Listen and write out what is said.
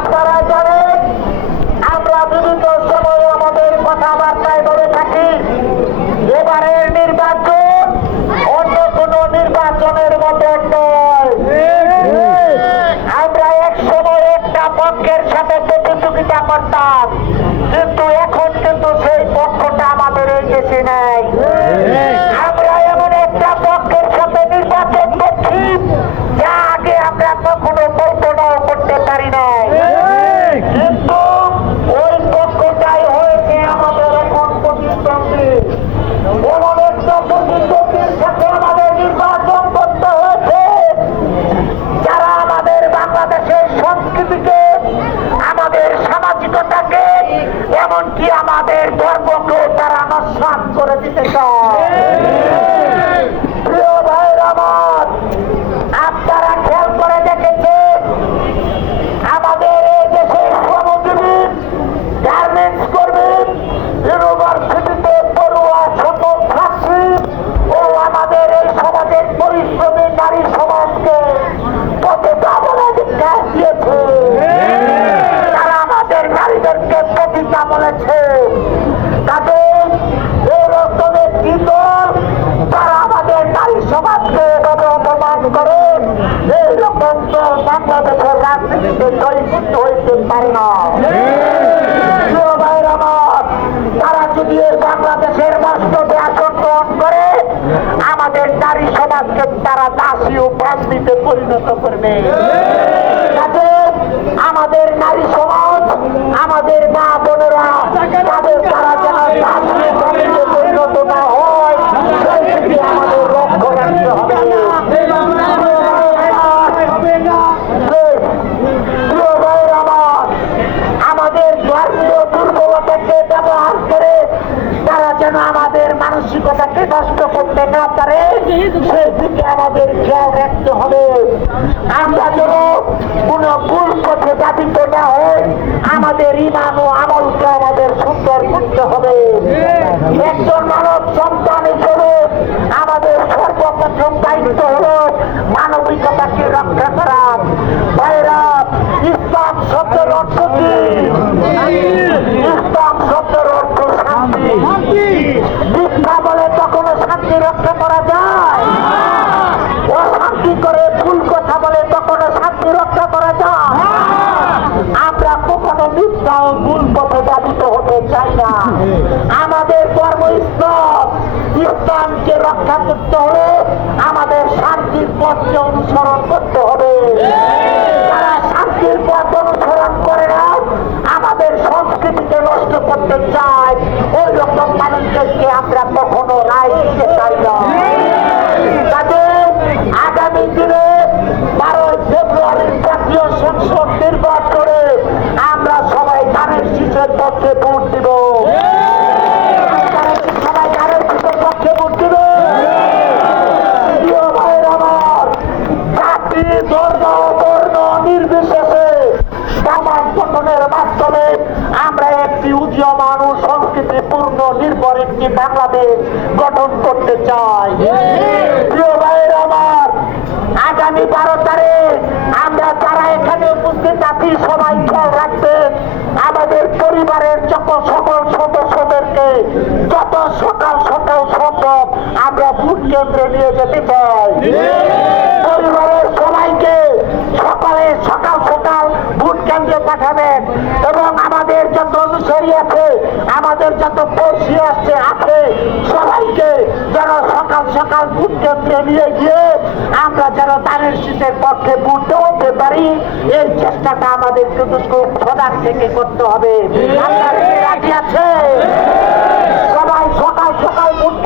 আপনারা জানেন আমরা বিভিন্ন সময় আমাদের কথাবার্তায় বলে থাকি এবারের নির্বাচন অন্য কোন নির্বাচনের মতো নয়। আমরা এক সময় একটা পক্ষের সাথে প্রতিযোগিতা করতাম, কিন্তু এখন কিন্তু সেই পক্ষটা আমাদের এই দেশে নেই। আমরা এমন একটা পক্ষের সাথে নির্বাচন করছি যা আগে আমরা কখনো কল্পনাও করতে পারি না, কিন্তু ওই পক্ষটাই হয়েছে আমাদের এখন প্রতিদ্বন্দ্বী। এমন একটা প্রতিদ্বন্দ্বীর সাথে আমাদের নির্বাচন করতে হয়েছে যারা আমাদের বাংলাদেশের সংস্কৃতিকে, আমাদের সামাজিকতাকে, এমনকি আমাদের ধর্মকে তারা নস্বাত করে দিতে চায়। প্রিয় ভাইয়ের আমার, আপনারা খেয়াল করে দেখেছেন আমাদের এই দেশের শ্রমজীবী, গার্মেন্টস কর্মী, ইউনিভার্সিটিতে পড়ুয়া সকল ছাত্রী ও আমাদের এই সমাজের পরিশ্রমী নারী সমাজকে কতটা বলে শিক্ষা দিয়েছে। তারা আমাদের নারীদেরকে প্রতিজ্ঞা বলেছে, তাদের এই রকমের কীর্তন তারা আমাদের নারী সমাজকে এভাবে অপমান করে, এইরকম তো বাংলাদেশের রাজনীতিতে জয়যুক্ত হইতে পারে না। তারা যদি এই বাংলাদেশের বাস্তবে আসন গ্রহণ করে আমাদের নারী সমাজকে তারা দাসী ও বান্দিতে পরিণত করবে। আমাদের নারী সমাজ, আমাদের মা বোনেরা, তাদের তারা যেন দাসী ও বান্দিতে পরিণত না হয় সেই দিকে আমাদের লক্ষ্য রাখতে হবে। আমাদের ধর্মীয় দুর্বলতাকে ব্যবহার করে তারা যেন আমাদের মানসিকতাকে নষ্ট করতে না পারে সেই দিকে আমাদের খেয়াল রাখতে হবে। আমরা যেন কোন ভুল পথে যাবিত না হয়, আমাদের ইমান ও আমলকে আমাদের সুন্দর করতে হবে। একজন মানব সন্তান হিসেবে আমাদের সর্বপ্রথম দায়িত্ব হল মানবিকতাকে রক্ষা করা। ভাইরা, ইসলাম শব্দের অর্থ কি? ইসলাম শব্দের অর্থ শান্তি। মিথ্যা বলে কখনো শান্তি রক্ষা করা যায়? অশান্তি করে ভুল কথা বলে কখনো শান্তি রক্ষা করা যায়? আমরা কখনো মিথ্যা ও ভুল পথে যাবিত হতে চাই না। আমাদের কর্ম ইসলাম, ইসলামকে রক্ষা করতে হলে আমাদের শান্তির পথকে অনুসরণ করতে হবে। যারা শান্তির পথ অনুসরণ করে না, আমাদের সংস্কৃতিকে নষ্ট করতে চায়, ওই রকম মানুষদেরকে আমরা কখনো রায় দিতে চাই না। আগামী দিনে 12 ফেব্রুয়ারির জাতীয় সংসদ নির্বাচনে আমরা সবাই ধানের শীষের পক্ষে ভোট দিব। সবাই ধানের শীষের পক্ষে ভোট দিব। প্রিয় ভাইয়ের আমার, জাতি, ধর্ম, বর্ণ নির্বিশেষে সমাজ গঠনের মাধ্যমে আমরা একটি উদীয়মান ও সংস্কৃতিপূর্ণ নির্ভর একটি বাংলাদেশ গঠন করতে চাই। প্রিয় ভাইয়ের আমার, আগামী 12 তারিখ আমরা যারা এখানে উপস্থিত আছি সবাই খেয়াল রাখবেন, আমাদের পরিবারের সকল সদস্যদেরকে যত সকাল সকাল সম্ভব আমরা ভোট কেন্দ্রে নিয়ে যেতে চাই। পরিবারের সবাইকে সকাল সকাল ভোট কেন্দ্রে পাঠাবেন এবং আমাদের যত অনুসারী আছে, আমাদের যত পড়শি আছে সবাইকে যেন সকাল সকাল ভোট কেন্দ্রে নিয়ে গিয়ে আমরা যেন ধানের শীষের পক্ষে ভোট দেওয়াতে পারি, এই চেষ্টাটা আমাদের কিন্তু খুব সজাগ থেকে করতে হবে। আপনারা রাজি আছে? সবাই সকাল সকাল ভোট